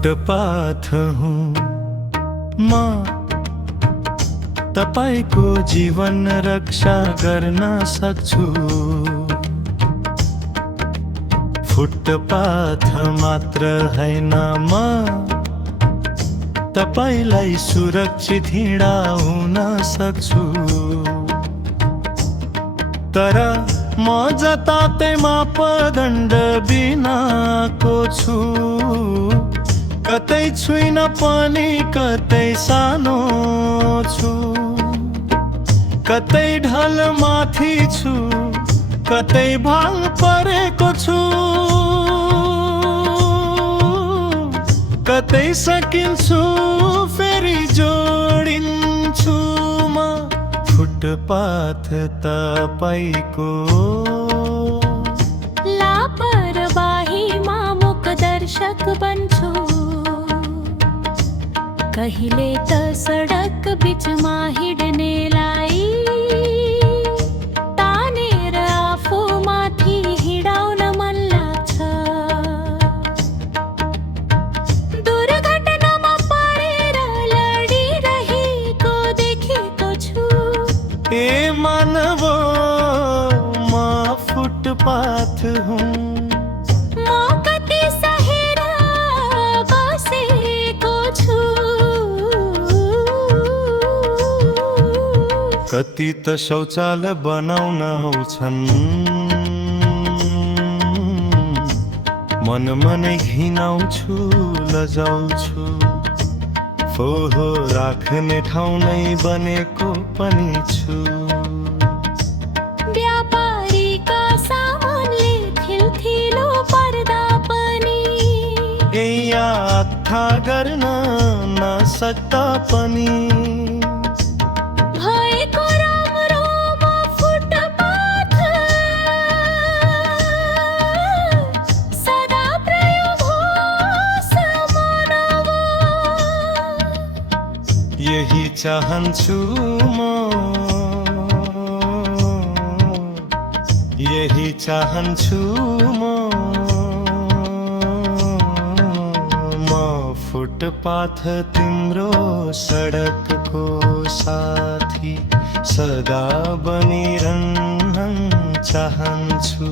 Footpath हुँ म, तपाईको जीवन रक्षा गर्न सक्छु। फुटपाथ मात्र हैन म, तपाईलाई सुरक्षित हिँडाउन सक्छु। तर म जतातै मापदण्ड बिनाको छु, कतै छुइन पनि कतै सानो छु, कतै ढल माथि छु, कतै भाङ परेको छु, कतै सकिन्छु फेरि जोडिन्छु म। फुटपाथ तपाईको लापरवाहीमा मुखदर्शक बन्छु। कहिले त सडक बिचमा हिँड्नेलाई तानेर आफूमाथि हिँडाउन मन लाग्छ। दुर्घटनामा परेर लडिरहेको देखेको छु। ए मानव म फुटपाथ हुँ। म कति सहेर बसेको छु। कति त शौचालय बनाउन आउँछन्, मनै घिनाउँछु लजाउँछु। फोहो राख्ने ठाउँ नै बनेको पनि छु। व्यापारीका सामानले थिलथिलो पर्दा पनि यात्रा गर्न नसक्दा पनि भएको राम्रोमा फुटपाथ सदा प्रयोग होस् मानव। यही चाहन्छु म, यही चाहन्छु म फुटपाथ तिम्रो सडकको साथी सदा बनिरहन चाहन्छु।